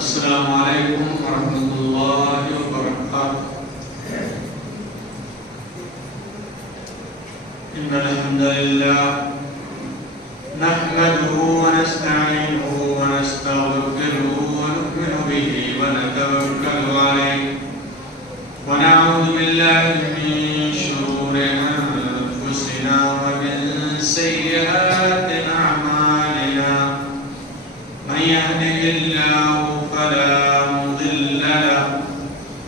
السلام علیکم ورحمۃ اللہ وبرکاتہ۔ ان الحمد للہ نحمده ونستعینه ونستغفره ونؤمن به ونتوکل علیہ ونعوذ باللہ من شرور انفسنا ومن سیئات اعمالنا من يهده الله فلا مضل له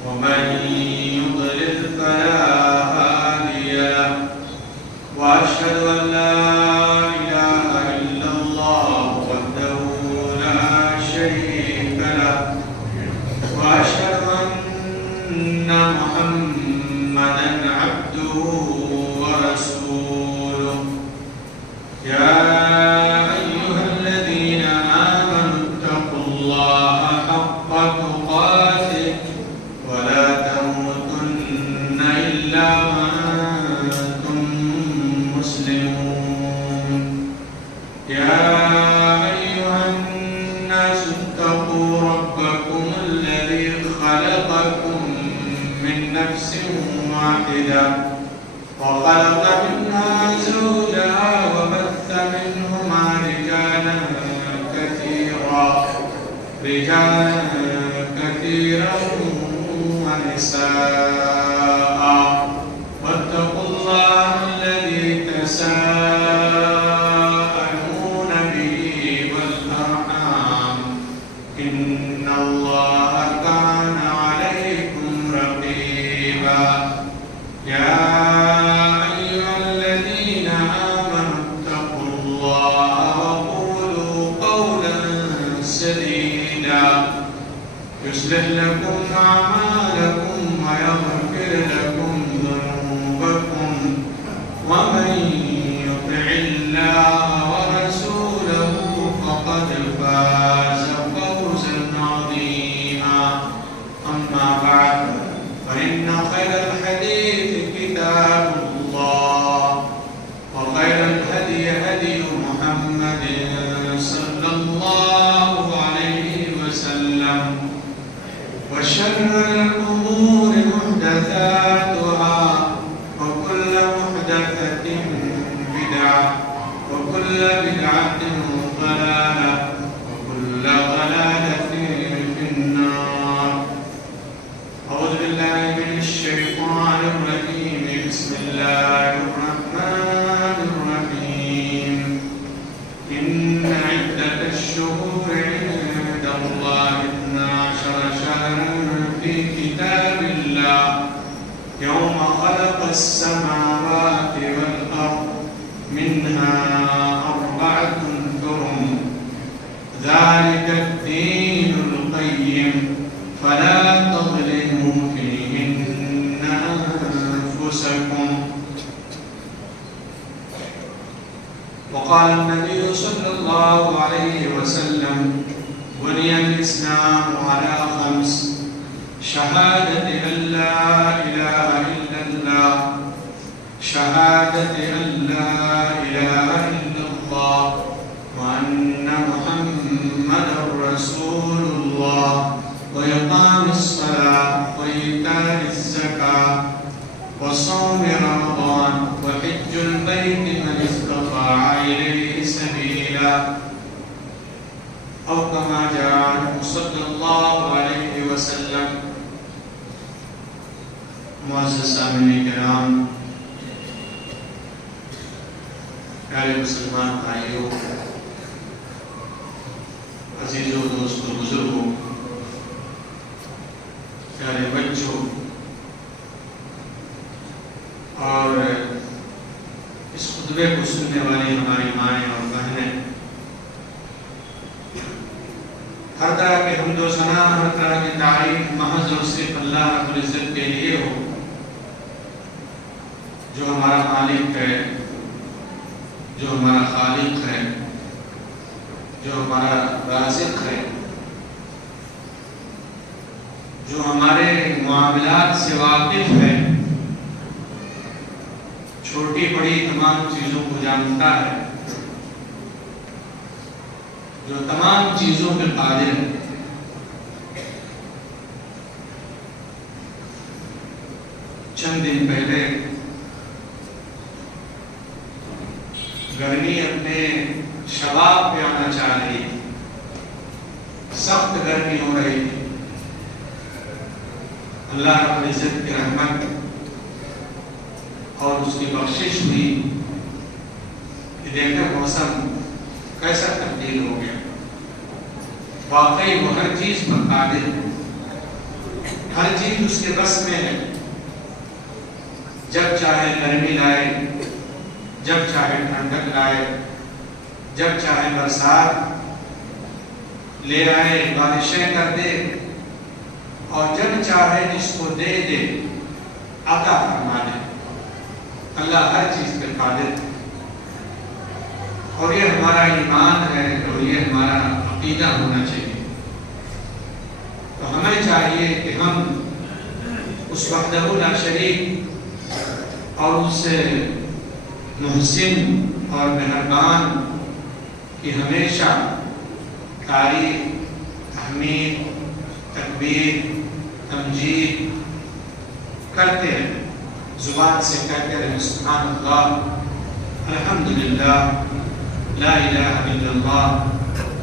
ومن يضلل فلا هادي له واشهد ان لا اله الا الله وحده لا شريك له واشهد ان محمدا عبده ورسوله يا ايها الذين امنوا اتقوا الله حق كثيرا رجالا كثيرا ونساء واتقوا الله الذي تساءلون به والأرحام إن الله كان عليكم رقيبا يا أيها الذين آمنوا اتقوا الله وقولوا قولا سديدا يصلح لكم أعمالكم ويغفر لكم ذنوبكم ومن يطع الله ورسوله فقد فاز فوزا عظيما أما بعد فإن خير الحديث كتاب الله وخير الهدي هدي محمد صلى الله عليه وسلم وشر الأمور محدثاتها وكل محدثة بدعة وكل بدعة ضلالة وكل ضلالة في النار. أعوذ بالله من الشيطان الرجيم. بسم الله الرحمن الرحيم. إن عدة الشهور عند الله 12 شهرا في كتاب الله يوم خلق السماوات والأرض منها 4 حرم ذلك الدين القيم فلا تظلموا فيهن أنفسكم. وقال النبي صلى الله عليه وسلم بني الإسلام على 5: شهادة أن لا إله إلا الله شهادة أن لا إله إلا الله وأن محمدا رسول الله وإقام الصلاة وإيتاء الزكاة وصوم رمضان وحج البيت من استطاع إليه سبيلا أو كما جاء صلى الله عليه وسلم. معزز سامعین کرام، پیارے مسلمان بھائیوں، عزیزوں، دوستوں، بزرگوں، پیارے بچوں اور اس خطبے کو سننے والی ہماری مائیں اور بہنیں، ہر طرح کے حمد و ثنا، ہر طرح کی تعریف محض اور صرف اللہ رب العزت کے لیے ہو، جو ہمارا مالک ہے، جو ہمارا خالق ہے، جو ہمارا رازق ہے، جو ہمارے معاملات سے واقف ہے، چھوٹی بڑی تمام چیزوں کو جانتا ہے، جو تمام چیزوں پہ قادر ہے. چند دن پہلے گرمی اپنے شباب پہ آنا چاہ رہی تھی، سخت گرمی ہو رہی تھی. اللہ رب العزت کی رحمت اور اس کی بخشش ہوئی کہ دیکھیں موسم کیسا تبدیل ہو گیا. واقعی وہ ہر چیز پر قادر ہے، ہر چیز اس کے بس میں ہے. جب چاہے گرمی لائے، جب چاہے ٹھنڈک لائے، جب چاہے برسات لے آئے، بارشیں کر دے، اور جب چاہے جس کو دے دے، عطا فرما دے. اللہ ہر چیز پہ قادر ہے، اور یہ ہمارا ایمان ہے اور یہ ہمارا عقیدہ ہونا چاہیے. تو ہمیں چاہیے کہ ہم اس وحدہ لا شریک اور اس محسن اور مہربان کی ہمیشہ تعریف، تحمید، تکبیر، تمجید کرتے ہیں، زبان سے کہتے رہے سبحان اللہ، الحمدللہ، لا الہ الا اللہ،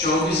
24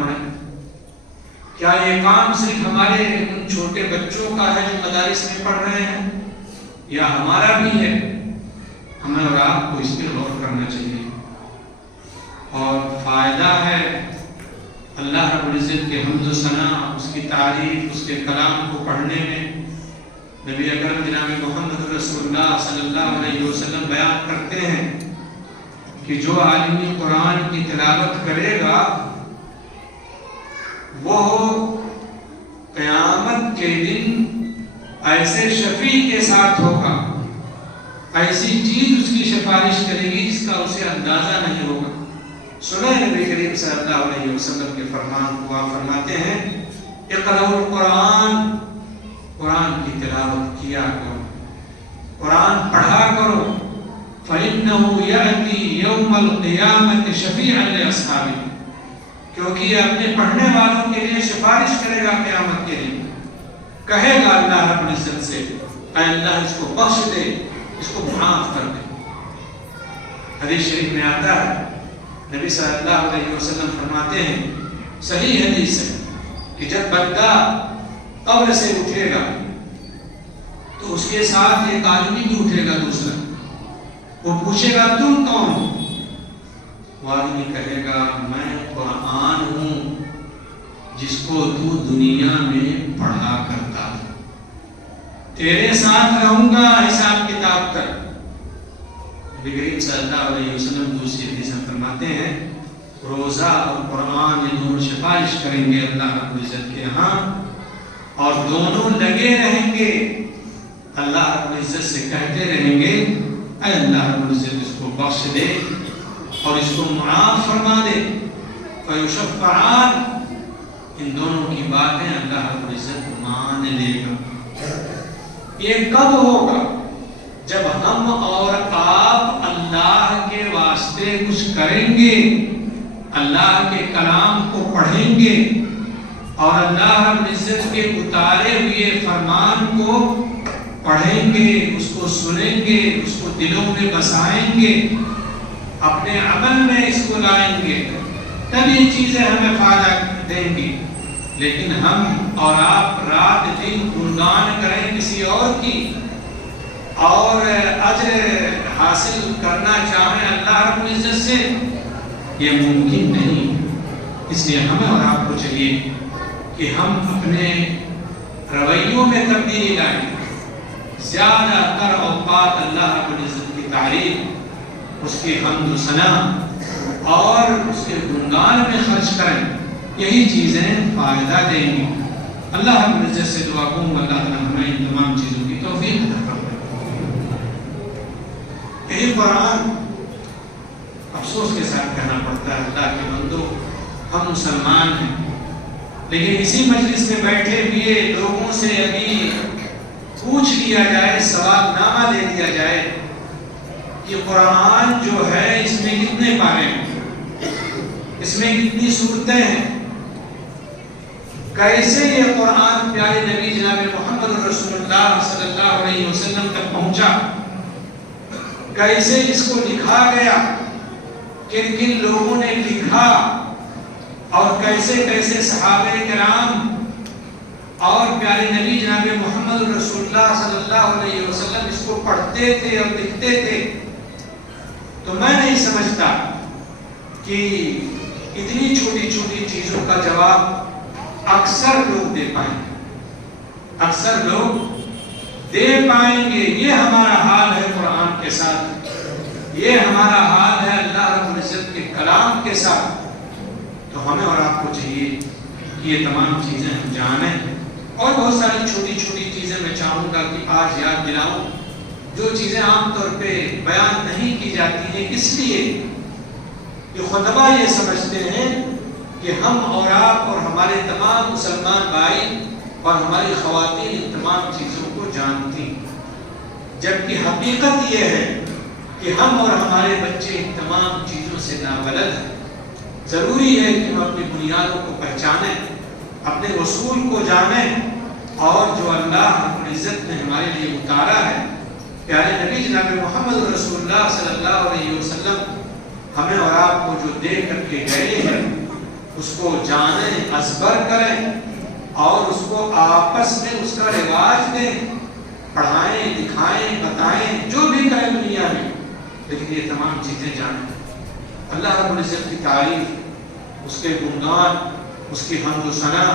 پڑھیں؟ کیا یہ کام صرف ہمارے ان چھوٹے بچوں کا ہے جو مدارس میں پڑھ رہے ہیں، یا ہمارا بھی ہے؟ ہمیں اور آپ کو اس پہ غور کرنا چاہیے۔ اور فائدہ ہے اللہ رب العزت کے حمد و ثنا، اس کی تعریف، اس کے کلام کو پڑھنے میں۔ نبی اکرم جناب محمد رسول اللہ صلی اللہ علیہ وسلم بیان کرتے ہیں کہ جو عالم قرآن کی تلاوت کرے گا وہ قیامت کے دن ایسے شفیع کے ساتھ ہوگا، ایسی چیز اس کی سفارش کرے گی جس کا اسے اندازہ نہیں ہوگا۔ سنیں نبی کریم صلی اللہ علیہ وسلم کے فرمان کو، آپ فرماتے ہیں اقرأوا القرآن، قرآن کی تلاوت کیا کرو، قرآن پڑھا کرو، فَإِنَّهُ يَأْتِي يَوْمَ الْقِيَامَةِ شَفِيعًا لِأَصْحَابِهِ، کیونکہ یہ اپنے پڑھنے والوں کے لیے سفارش کرے گا قیامت کے دن۔ کہے گا اللہ رب العزت سے، اے اللہ اس کو بخش دے، اس کو معاف کر دے۔ حدیث شریف میں آتا ہے، نبی صلی اللہ علیہ وسلم فرماتے ہیں، صحیح حدیث ہے، کہ جب بندہ قبر سے اٹھے گا تو اس کے ساتھ ایک آدمی بھی اٹھے گا دوسرا، وہ پوچھے گا تم کون ہو؟ وہ آدمی کہے گا میں قرآن ہوں جس کو تو دنیا میں پڑھا کرتا تھا، تیرے ساتھ رہوں گا، حساب کتاب کر۔ نبی کریم صلی اللہ علیہ وسلم دوسری حدیث میں فرماتے ہیں روزہ اور قرآن یہ دونوں سفارش کریں گے اللہ رب العزت کے ہاں، اور دونوں لگے رہیں گے، اللہ رب العزت سے کہتے رہیں گے اے اللہ رب العزت اس کو بخش دے اور اس کو معاف فرما دے۔ فیشفعان، ان دونوں کی باتیں اللہ رب العزت مان لے گا۔ یہ کب ہوگا؟ جب ہم اور آپ اللہ کے واسطے کچھ کریں گے، اللہ کے کلام کو پڑھیں گے اور اللہ رب العزت کے اتارے ہوئے فرمان کو پڑھیں گے، اس کو سنیں گے، اس کو دلوں میں بسائیں گے، اپنے عمل میں اس کو لائیں گے، تب یہ چیزیں ہمیں فائدہ دیں گی۔ لیکن ہم اور آپ رات دن گنگان کریں کسی اور کی اور اجر حاصل کرنا چاہیں اللہ رب العزت سے، یہ ممکن نہیں۔ اس لیے ہمیں اور آپ کو چاہیے کہ ہم اپنے رویوں میں تبدیلی لائیں، زیادہ تر اوقات اللہ رب العزت کی تعریف، اس کی حمد و ثنا اور اس کے گنگان میں خرچ کریں، یہی چیزیں فائدہ دیں گی۔ اللہ رب العزت سے دعا کروں اللہ تعالیٰ ہمیں ان تمام چیزوں کی توفیق عطا فرمائے۔ یہی قرآن، افسوس کے ساتھ کہنا پڑتا ہے اللہ کے بندو، ہم مسلمان ہیں، لیکن اسی مجلس میں بیٹھے ہوئے لوگوں سے ابھی پوچھ لیا جائے، سوال نامہ دے دیا جائے کہ قرآن جو ہے اس میں کتنے پارے ہیں، اس میں کتنی صورتیں ہیں، کیسے یہ قرآن پیارے نبی جناب محمد رسول اللہ صلی اللہ علیہ وسلم تک پہنچا، کیسے اس کو لکھا گیا، کن کن لوگوں نے لکھا، اور کیسے کیسے صحابہ کرام اور پیارے نبی جناب محمد رسول اللہ صلی اللہ علیہ وسلم اس کو پڑھتے تھے اور لکھتے تھے۔ تو میں نہیں سمجھتا کہ اتنی چھوٹی چھوٹی چیزوں کا جواب اکثر لوگ دے پائیں گے، اکثر لوگ دے پائیں گے۔ یہ ہمارا حال ہے قرآن کے ساتھ، یہ ہمارا حال ہے اللہ رب العزت کے کلام کے ساتھ۔ تو ہمیں اور آپ کو چاہیے کہ یہ تمام چیزیں ہم جانیں، اور بہت ساری چھوٹی چھوٹی چیزیں میں چاہوں گا کہ آج یاد دلاؤں، جو چیزیں عام طور پہ بیان نہیں کی جاتی ہیں، اس لیے کہ خطبہ یہ سمجھتے ہیں کہ ہم اور آپ اور ہمارے تمام مسلمان بھائی اور ہماری خواتین ان تمام چیزوں کو جانتی، جبکہ حقیقت یہ ہے کہ ہم اور ہمارے بچے ان تمام چیزوں سے نابلد ہیں۔ ضروری ہے کہ ہم اپنی بنیادوں کو پہچانیں، اپنے اصول کو جانیں، اور جو اللہ رب العزت نے ہمارے لیے اتارا ہے، پیارے نبی جناب محمد رسول اللہ صلی اللہ علیہ وسلم ہمیں اور آپ کو جو دے کر کے گئے ہیں، اس کو جانیں، ازبر کریں اور اس کو آپس میں اس کا رواج دیں، پڑھائیں، دکھائیں، بتائیں، جو بھی کریں دنیا میں، لیکن یہ تمام چیزیں جانیں۔ اللہ رب العزت کی تعریف، اس کے گنگان، اس کی حمد و ثنا،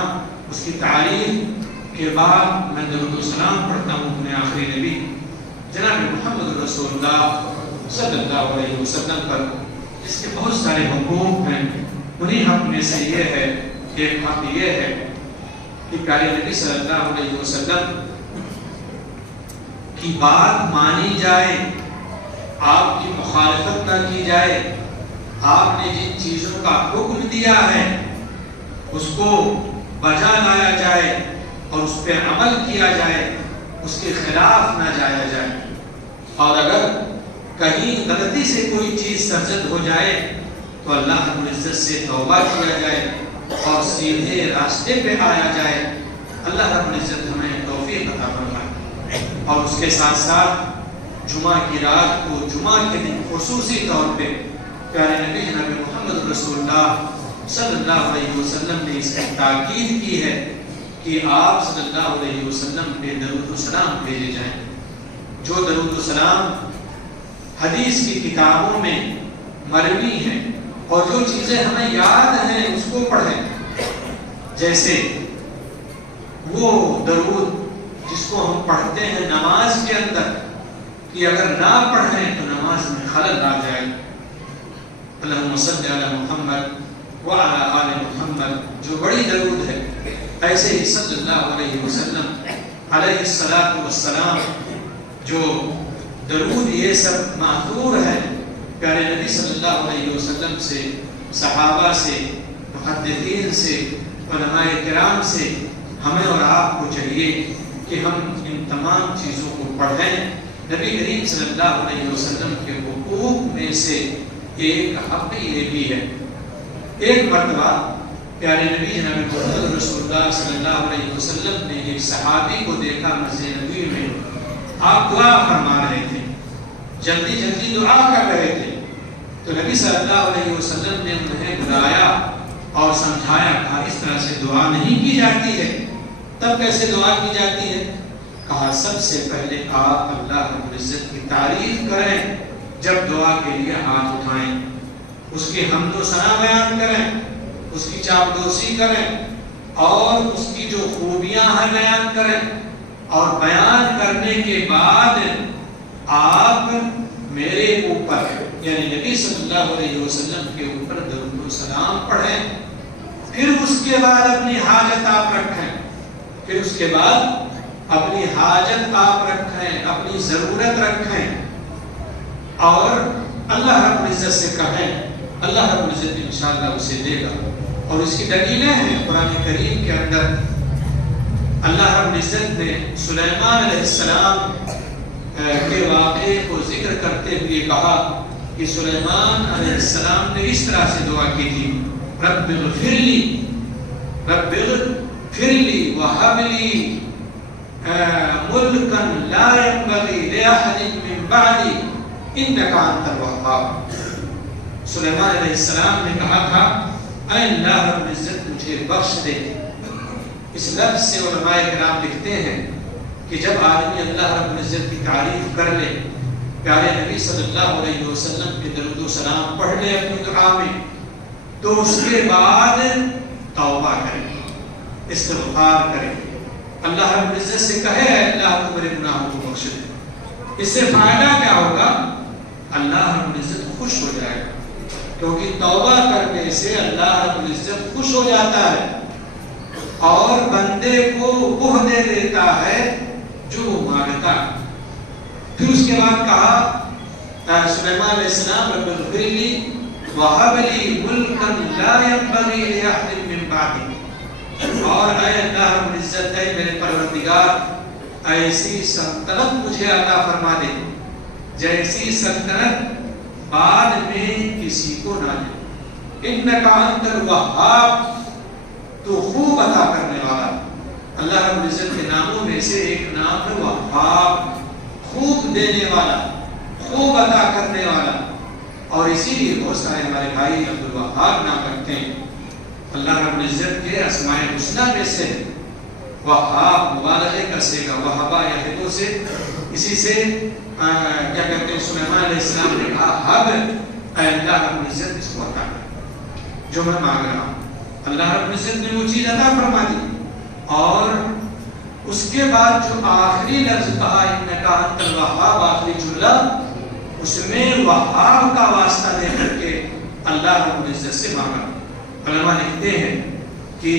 اس کی تعریف کے بعد میں درود و سلام پڑھتا ہوں اپنے آخری نبی جناب محمد رسول اللہ صلی اللہ علیہ وسلم پر، جس کے بہت سارے حقوق ہیں۔ انہیں حق میں سے یہ ہے، ایک حق یہ ہے کہ پیارے نبی صلی اللہ علیہ وسلم کی بات مانی جائے، آپ کی مخالفت نہ کی جائے، آپ نے جن چیزوں کا حکم دیا ہے اس کو بجا لایا جائے اور اس پہ عمل کیا جائے، اس کے خلاف نہ جایا جائے، اور اگر کہیں غلطی سے کوئی چیز سرزد ہو جائے تو اللہ رب العزت سے توبہ کیا جائے اور سیدھے راستے پہ آیا جائے۔ اللہ رب العزت ہمیں توفیق عطا فرمائے۔ اور اس کے ساتھ ساتھ جمعہ کی رات کو، جمعہ کے دن خصوصی طور پہ پیارے نبی جناب محمد رسول اللہ صلی اللہ علیہ وسلم نے اس کی تاکید کی ہے کہ آپ صلی اللہ علیہ وسلم پہ درود و سلام بھیجے جائیں۔ جو درود و سلام حدیث کی کتابوں میں مروی ہیں اور جو چیزیں ہمیں یاد ہیں اس کو پڑھیں، جیسے وہ درود جس کو ہم پڑھتے ہیں نماز کے اندر کہ اگر نہ پڑھیں تو نماز میں خلل آ جائے، اللہم صلی علی محمد وعلی آل محمد، جو بڑی درود ہے۔ ایسے ہی صلی اللہ علیہ وسلم علیہ الصلاۃ والسلام، جو درود یہ سب ماثور ہے پیارے نبی صلی اللہ علیہ وسلم سے، صحابہ سے، محدثین سے، علماء کرام سے۔ ہمیں اور آپ کو چاہیے کہ ہم ان تمام چیزوں کو پڑھیں۔ نبی کریم صلی اللہ علیہ وسلم کے حقوق میں سے ایک حق یہ بھی ہے۔ ایک مرتبہ پیارے نبی جناب محمد رسول اللہ صلی اللہ علیہ وسلم نے ایک صحابی کو دیکھا مسجد نبی میں، آپ دعا فرما رہے تھے، جلدی جلدی دعا کر رہے تھے، تو نبی صلی اللہ علیہ وسلم نے انہیں بلایا اور سمجھایا کہ اس طرح سے دعا نہیں کی جاتی ہے۔ تب کیسے دعا کی جاتی ہے؟ کہا سب سے پہلے آپ اللہ رب العزت کی تعریف کریں، جب دعا کے لیے ہاتھ اٹھائیں، اس کی حمد و ثنا بیان کریں، اس کی چاپلوسی کریں اور اس کی جو خوبیاں ہیں بیان کریں، اور بیان کرنے کے بعد آپ میرے اوپر یعنی نبی صلی اللہ علیہ وسلم کے اوپر درود و سلام پڑھیں، پھر اس کے بعد اپنی حاجت آپ رکھیں، پھر اس کے بعد اپنی حاجت آپ رکھیں، اپنی ضرورت رکھیں اور اللہ رب العزت سے کہیں، اللہ رب العزت انشاءاللہ اسے دے گا۔ اور اس کی دلیلیں ہیں قرآن کریم کے اندر۔ اللہ رب العزت نے سلیمان علیہ السلام کے واقعے کو ذکر کرتے ہوئے کہا کہ سلیمان علیہ السلام نے اس طرح سے دعا کی تھی، رب اغفر لی، رب اغفر لی وہب لی ملکا لا ينبغي لأحد من بعدی انک انت الوہاب۔ سلیمان علیہ السلام نے کہا تھا اے اللہ رب العزت مجھے بخش دے۔ اس لفظ سے علماء کرام لکھتے ہیں کہ جب آدمی اللہ رب العزت کی تعریف کر لے، پیارے نبی صلی اللہ علیہ وسلم کے درود و سلام پڑھ لے اپنی دعا میں، تو اس کے بعد توبہ کرے، استغفار کرے، اللہ رب العزت سے کہے اے اللہ تو میرے گناہوں کو بخش دے۔ اس سے فائدہ کیا ہوگا؟ اللہ رب العزت خوش ہو جائے گا، کیونکہ توبہ کرنے سے اللہ رب العزت خوش ہو جاتا ہے اور بندے کو وہ دے دیتا ہے جو وہ مانگتا ہے۔ پھر اس کے بعد کہا سلیمان علیہ السلام رب اغفر لی وہب لی ملکا لا ينبغي لأحد من بعدی، اور اے اللہ رب العزت، اے میرے پروردگار ایسی سلطنت مجھے عطا فرما دے جیسی سلطنت بعد میں کسی کو نہ دے، انک انت الوہاب، تو خوب عطا کرنے والا۔ اللہ رب العزت کے ناموں میں سے ایک نام ہے وہاب، خوب دینے والا، خوب عطا کرنے والا، اور اسی لیے بہت سارے ہمارے بھائی عبد الوہاب نام رکھتے ہیں۔ اللہ رب العزت کے اسماء الحسنی میں سے وہاب مبالغے کا صیغہ وہابا یہبو سے اسی سے کیا کہتے ہیں سلیمان علیہ السلام نے کہا حب اے اللہ رب العزت اس کو عطا کر جو میں مانگ رہا ہوں. اللہ رب العزت نے وہ چیز عطا فرما دی. اور اس کے بعد جو آخری لفظ کہا انکا انت الوہاب آخری جملہ اس میں وہاب کا واسطہ دے کر کے اللہ رب العزت سے مانگا. علماء لکھتے ہیں کہ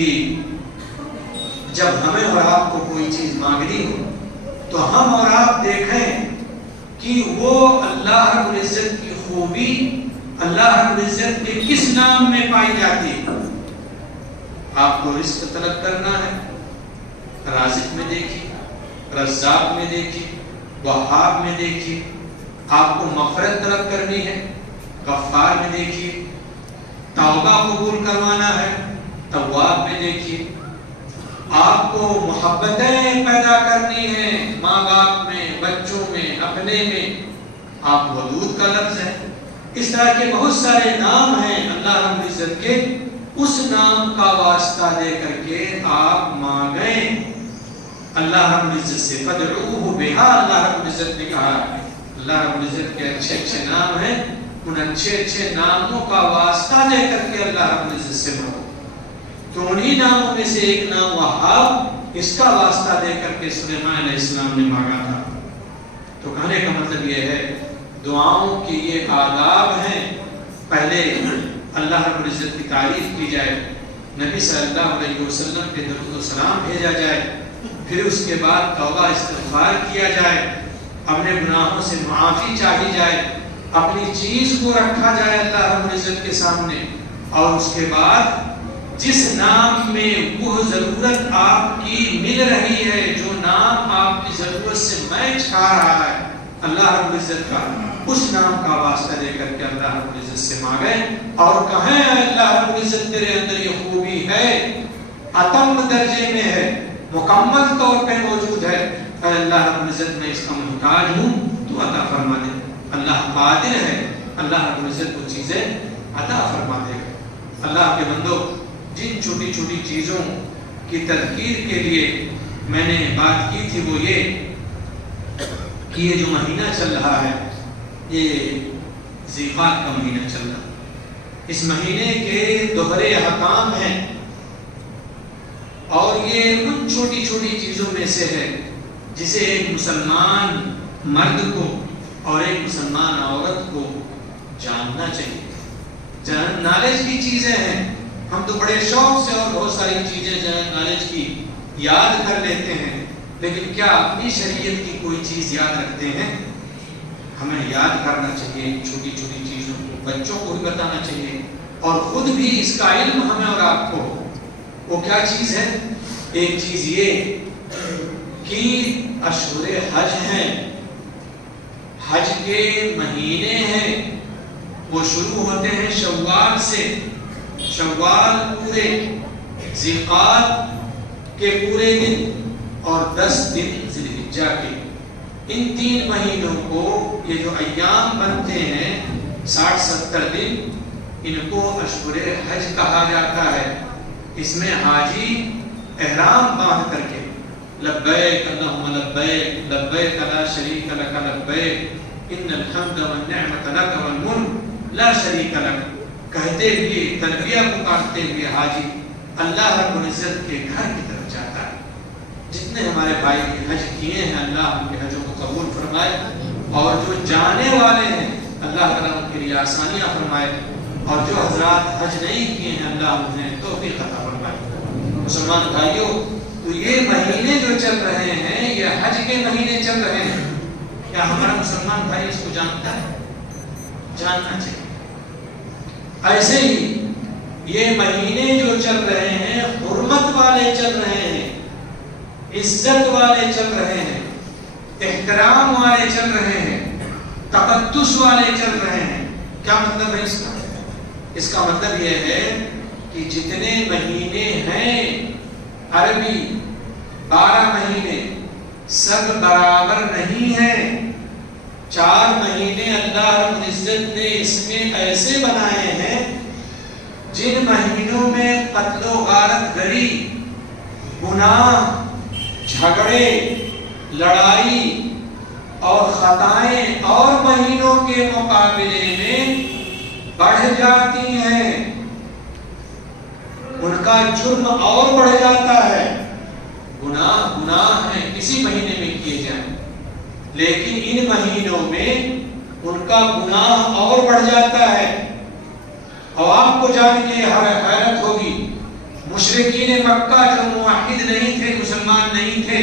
جب ہمیں اور آپ کو کوئی چیز مانگنی ہو تو ہم اور آپ دیکھیں کہ وہ اللہ رب العزت کی خوبی اللہ رب العزت کے کس نام میں پائی جاتی ہے. آپ کو رزق طلب کرنا ہے رازق میں دیکھیے, رزاق میں دیکھیے, وہاب میں دیکھیے. آپ کو مغفرت طلب کرنی ہے غفار میں دیکھیے. توبہ قبول کروانا ہے تواب میں دیکھیے. آپ کو محبتیں پیدا کرنی ہے ماں باپ میں, بچوں میں, اپنے میں, آپ ودود کا لفظ ہے. اس طرح کے بہت سارے نام ہیں اللہ رب العزت کے. اس نام کا واسطہ دے کر کے آپ مانگیں اللہ رب العزت سے. فدعوہ بہا اللہ رب العزت نے کہا. اللہ رب العزت کے اچھے اچھے نام ہیں, ان اچھے اچھے ناموں کا واسطہ دے کر کے اللہ رب العزت سے مانگو. تو انہی ناموں میں سے ایک نام وہاب, اس کا واسطہ دے کر کے سلیمان علیہ السلام نے مانگا تھا. تو کہنے کا مطلب یہ ہے دعاؤں کے یہ آداب ہیں. پہلے اللہ رب العزت کی تعریف کی جائے, نبی صلی اللہ علیہ وسلم پہ درود و سلام بھیجا جائے, پھر اس کے بعد توبہ استغفار کیا جائے, اپنے گناہوں سے معافی چاہی جائے, اپنی چیز کو رکھا جائے اللہ رب العزت کے سامنے, اور اس کے بعد جس نام میں وہ ضرورت آپ کی مل رہی ہے, جو نام آپ کی ضرورت سے میچ کھا رہا ہے اللہ رب العزت کا, اس نام کا واسطہ دے کر کے اللہ رب العزت سے مانگیں اور کہیں اللہ رب العزت تیرے اندر یہ خوبی ہے, اتم درجے میں ہے, مکمل طور پہ موجود ہے, اے اللہ رب العزت میں اس کا محتاج ہوں تو عطا فرما دے. اللہ قادر ہے, اللہ رب العزت وہ چیزیں عطا فرما دے گا. اللہ کے بندو, جن چھوٹی چھوٹی چیزوں کی تذکیر کے لیے میں نے بات کی تھی وہ یہ کہ یہ جو مہینہ چل رہا ہے یہ ذیقات کا مہینہ چل رہا ہے. اس مہینے کے دوہرے احکام ہیں اور یہ ان چھوٹی چھوٹی چیزوں میں سے ہے جسے ایک مسلمان مرد کو اور ایک مسلمان عورت کو جاننا چاہیے. نالج کی چیزیں ہیں, ہم تو بڑے شوق سے اور بہت ساری چیزیں جو ہیں نالج کی یاد کر لیتے ہیں, لیکن کیا اپنی شریعت کی کوئی چیز یاد رکھتے ہیں؟ ہمیں یاد کرنا چاہیے چھوٹی چھوٹی چیزوں کو, بچوں کو بھی بتانا چاہیے اور خود بھی اس کا علم ہمیں اور آپ کو. وہ کیا چیز ہے؟ ایک چیز یہ کہ اشہر حج ہیں, حج کے مہینے ہیں, وہ شروع ہوتے ہیں شوال سے. شوال پورے, ذیقات کے پورے دن اور 10 دن ذی الحجہ کے, ان 3 مہینوں کو یہ جو ایام بنتے ہیں 60-70 دن, ان کو اشہر حج کہا جاتا ہے. اس میں حاجی احرام باندھ کر کے لبیک اللہم لبیک لبیک لا شریک لک لبیک ان الحمد والنعمت لک والملک لا شریک لک کہتے ہوئے تلبیہ پکارتے ہوئے حاجی اللہ رب العزت کے گھر کی طرف جاتا ہے. جتنے ہمارے بھائی حج کیے ہیں اللہ ان کے حجوں کو قبول فرمائے, اور جو جانے والے ہیں اللہ تعالیٰ ان کے لیے آسانیاں فرمائے, اور جو حضرات حج نہیں کیے ہیں اللہ انہیں توفیق عطا فرمائے. مسلمان بھائیوں, تو یہ مہینے جو چل رہے ہیں یہ حج کے مہینے چل رہے ہیں. کیا ہمارا مسلمان بھائی اس کو جانتا ہے؟ جاننا چاہیے. ایسے ہی یہ مہینے جو چل رہے ہیں حرمت والے چل رہے ہیں, عزت والے چل رہے ہیں, احترام والے چل رہے ہیں, تقدس والے چل رہے ہیں. کیا مطلب ہے اس کا؟ اس کا مطلب یہ ہے کہ جتنے مہینے ہیں عربی 12 مہینے سب برابر نہیں ہیں. 4 مہینے اللہ رب العزت نے اس میں ایسے بنائے ہیں جن مہینوں میں قتل و غارت گری، گناہ، جھگڑے، لڑائی اور خطائیں اور مہینوں کے مقابلے میں بڑھ جاتی ہیں، ان کا جرم اور بڑھ جاتا ہے۔ گناہ ہیں کسی مہینے میں کیے جائیں، لیکن ان مہینوں میں ان کا گناہ اور بڑھ جاتا ہے۔ اور آپ کو جان کے حیرت ہوگی، مشرکین مکہ جو موحد نہیں تھے، مسلمان نہیں تھے،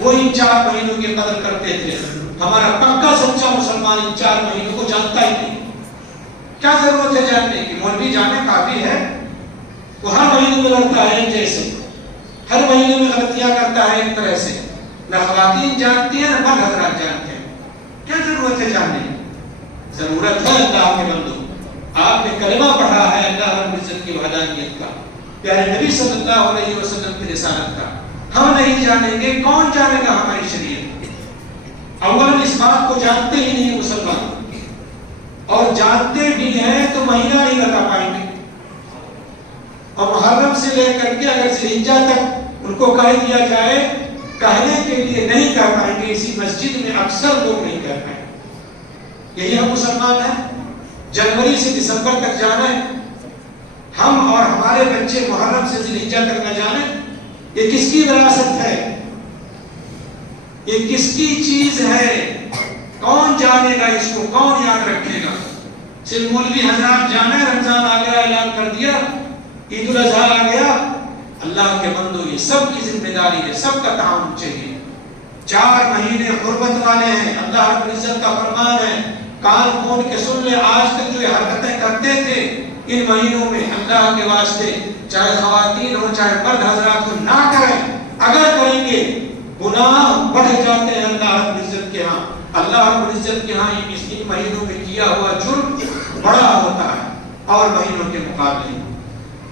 وہ ان 4 مہینوں کی قدر کرتے تھے۔ ہمارا پکا سچا مسلمان ان 4 مہینوں کو جانتا ہی نہیں۔ کیا ضرورت ہے جاننے کی؟ مولوی جانے کافی ہے۔ وہ ہر مہینے میں لڑتا ہے جیسے، ہر مہینے میں غلطیاں کرتا ہے ایک طرح سے۔ نہ خواتین جانتی ہیں نہ مرد حضرات جانتے ہیں۔ کیا ضرورت ہے جاننے کی؟ ضرورت ہے اللہ کے بندو، آپ نے کلمہ پڑھا ہے اللہ رب العزت کی وحدانیت کا، پیارے نبی صلی اللہ علیہ وسلم کی رسالت کا۔ ہم نہیں جانیں گے، کون جانے گا ہماری شریعت؟ اول اس بات کو جانتے ہی نہیں مسلمان، اور جانتے بھی ہیں تو مہینہ نہیں بتا پائیں گے۔ اور محرم سے لے کر کے اگر ذوالحجہ تک ان کو کہہ دیا جائے، کہنے کے لیے نہیں کہہ پائیں گے۔ اسی مسجد میں اکثر لوگ نہیں کہہ پائیں گے۔ یہی ہم مسلمان ہیں، جنوری سے دسمبر تک جانا ہے، ہم اور ہمارے بچے محرم سے ذوالحجہ تک نہ جانے، یہ کس کی وراثت ہے؟ یہ کس کی چیز ہے؟ کون جانے گا اس کو؟ کون یاد رکھے گا؟ صرف مولوی حضرات جانا ہے، رمضان آ گیا اعلان کر دیا، عید الاضحیٰ آ گیا۔ اللہ کے بندو، یہ سب کی ذمہ داری ہے، سب کا تعاون چاہیے۔ 4 مہینے حرمت والے ہیں، اللہ رب العزت کا فرمان ہے، کان کھول کے سن لے۔ آج تک جو حرکتیں کرتے تھے ان مہینوں میں، اللہ کے واسطے چاہے خواتین ہو چاہے مرد حضرات کو نہ کریں۔ اگر کریں گے گناہ بڑھ جاتے ہیں اللہ رب العزت کے ہاں۔ اللہ رب العزت کے ہاں ان مہینوں میں کیا ہوا جرم بڑا ہوتا ہے اور مہینوں کے مقابلے۔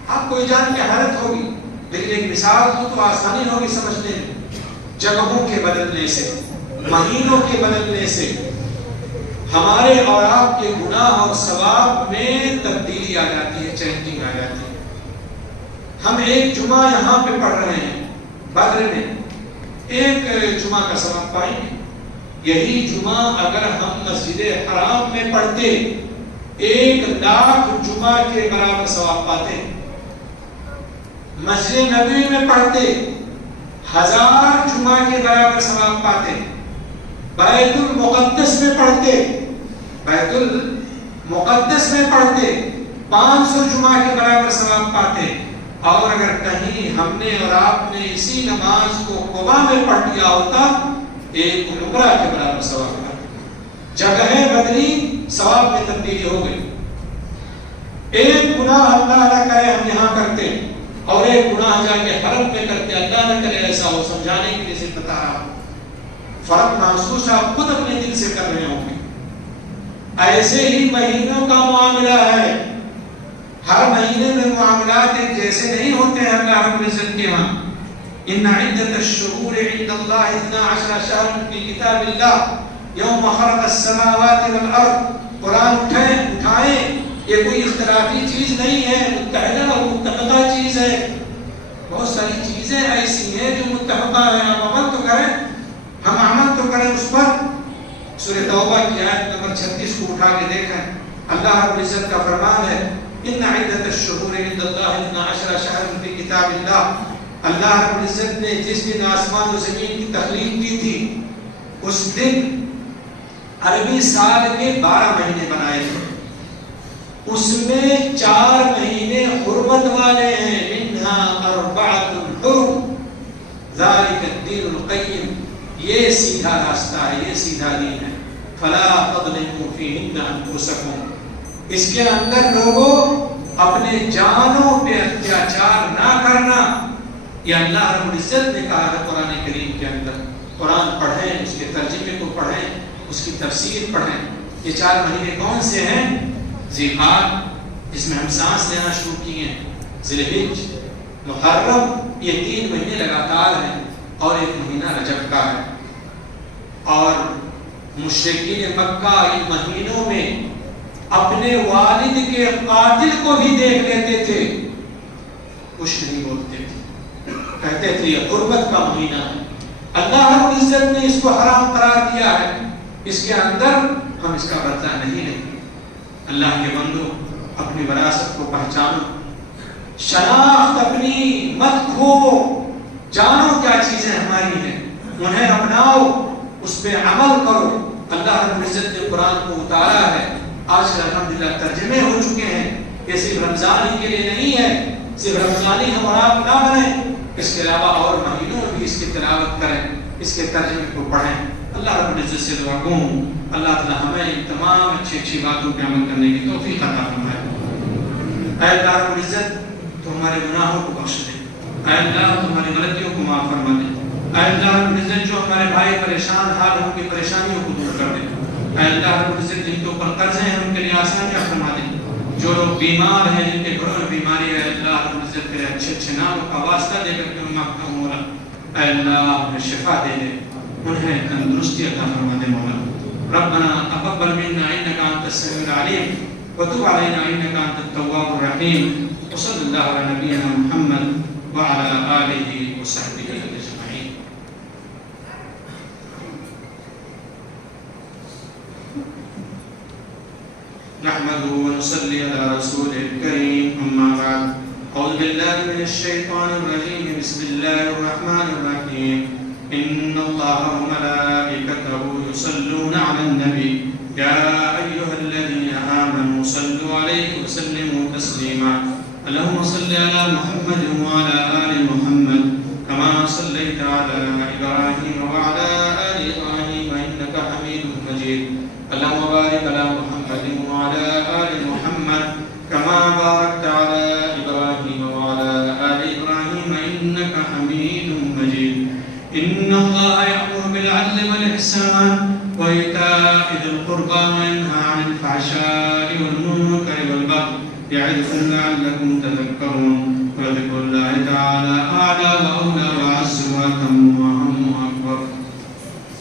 آپ کو جان کے حیرت ہوگی، لیکن ایک مثال تو آسانی ہوگی سمجھنے میں۔ جگہوں کے بدلنے سے، مہینوں کے بدلنے سے ہمارے اور آپ کے گناہ اور ثواب میں تبدیلی آ جاتی ہے، چینجنگ آ جاتی ہے۔ ہم ایک جمعہ یہاں پہ پڑھ رہے ہیں بدر میں، ایک جمعہ کا ثواب پائیں گے۔ یہی جمعہ اگر ہم مسجد حرام میں پڑھتے 1,00,000 جمعہ کے برابر ثواب پاتے۔ مسجد نبوی میں پڑھتے 1000 جمعہ کے برابر ثواب پاتے۔ بیت المقدس میں پڑھتے، بیت المقدس میں پڑھتے 500 جمعہ کے برابر ثواب پاتے۔ اور اگر کہیں ہم نے اور آپ نے اسی نماز کو قبا میں پڑھ لیا ہوتا، ایک عمرہ کے برابر ثواب پاتے۔ جگہیں بدلی، ثواب میں تبدیلی ہو گئی۔ ایک گناہ اللہ نہ کرے ہم یہاں کرتے، اور ایک گناہ جا کے حرم میں کرتے، اللہ نہ کرے ایسا ہو، سمجھانے کے لیے صرف بتا رہا ہوں۔ فرق محسوس آپ خود اپنے دل سے کر رہے ہوں گے۔ ایسے ہی مہینوں کا معاملہ ہے، ہر مہینے میں معاملات ایک جیسے نہیں ہوتے ہیں اللہ رب العزت کے ہاں۔ ان عدت الشہور عند اللہ 12 شہرا فی کتاب اللہ یوم خلق السماوات والارض۔ قرآن اٹھائیں، یہ کوئی اختلافی چیز نہیں ہے، متحدہ اور متفقہ چیز ہے۔ بہت ساری چیزیں ایسی ہیں جو متفقہ ہیں، ہم عمل تو کریں، ہم عمل تو کریں اس پر۔ سورہ توبہ کی آیت نمبر 36 کو اٹھا کے دیکھیں، اللہ رب العزت کا فرمان ہے، ان عدت الشہور عند اللہ 12 شہرا فی کتاب اللہ۔ اللہ رب العزت نے جس دن آسمان و زمین کی تخلیق کی تھی، اس دن عربی سال کے 12 مہینے بنائے تھے۔ اس میں 4 مہینے حرمت والے ہیں، منها 4 حرم، ذالک الدین القیم۔ یہ سیدھا راستہ ہے، یہ سیدھا دین ہے۔ فلا تظلموا فیہن انفسکم۔ اس کے اندر لوگوں اپنے جانوں پہ اتیاچار نہ کرنا، یہ اللہ رب العزت نے کہا ہے قرآن کریم کے اندر۔ قرآن پڑھیں، اس کے ترجمے کو پڑھیں، اس کی تفسیر پڑھیں۔ یہ 4 مہینے کون سے ہیں؟ ذیقعدہ، جس میں ہم سانس لینا شروع کیے ہیں، ذوالحجہ، محرم، یہ 3 مہینے لگاتار ہیں، اور ایک مہینہ رجب کا ہے۔ اور مشرکین مکہ ان مہینوں میں اپنے والد کے قاتل کو بھی دیکھ لیتے تھے، کچھ نہیں بولتے تھے، کہتے تھے یہ قربت کا مہینہ ہے، اللہ رب العزت نے اس کو حرام قرار دیا ہے، اس کے اندر ہم اس کا بدلہ نہیں لیں گے۔ اللہ کے بندو، اپنی وراثت کو پہچانو، شناخت اپنی مت کھو، جانو کیا چیزیں ہماری ہیں، انہیں اپناؤ، اس پہ عمل کرو۔ اللہ رب العزت نے قرآن کو اتارا ہے، آج الحمدللہ ترجمے ہو چکے ہیں، یہ صرف رمضان ہی کے لیے نہیں ہے، صرف رمضان ہی ہم اور آپ نہ بنیں، اس کے علاوہ اور مہینوں میں بھی اس کی تلاوت کریں، اس کے ترجمے کو پڑھیں۔ اللہ رب العزت سے دعا کروں اللہ تعالی ہمیں ان تمام اچھی باتوں پہ عمل کرنے کی توفیق عطا فرمائے۔ اے اللہ رب العزت، تو ہمارے گناہوں کو بخش دے، اے اللہ تو ہماری غلطیوں کو معاف فرما دے، اے اللہ رب العزت جو ہمارے بھائی پریشان حال ان کی پریشانیوں کو دور کر دے، اے اللہ رب العزت جن کے اوپر قرض ہیں ان کے لیے آسانیاں فرما دے، جو لوگ بیمار ہیں جن کے گھروں میں بیماری ہے، اللہ رب العزت تیرے اچھے ناموں کا واسطہ دے کر کے ان محکم مولا اے اللہ انہیں شفا دے دے، انہیں تندرستی عطا فرما دے مولا۔ ربنا تقبل منا انك انت السميع العليم وتب علينا انك انت التواب الرحيم، وصلى الله على نبينا محمد وعلى اله وصحبه اجمعين۔ نحمده ونصلي على رسوله الكريم، اما بعد، اعوذ بالله من الشيطان الرجيم، بسم الله الرحمن الرحيم، ان الله وملائكته يصلون على النبي يا ايها الذين امنوا صلوا عليه وسلموا تسليما، اللهم صل على محمد وعلى ال محمد كما صليت على ابراهيم وعلى ال ابراهيم انك حميد مجيد، اللهم بارك على محمد وعلى ال محمد كما باركت على ابراهيم وعلى ال ابراهيم انك حميد مجيد، ان الله يأمر بالعدل والاحسان وإيتاء ذي القربى وينهى عن الفحشاء والمنكر والبغي يعظكم لعلكم تذكرون، وذكر الله تعالى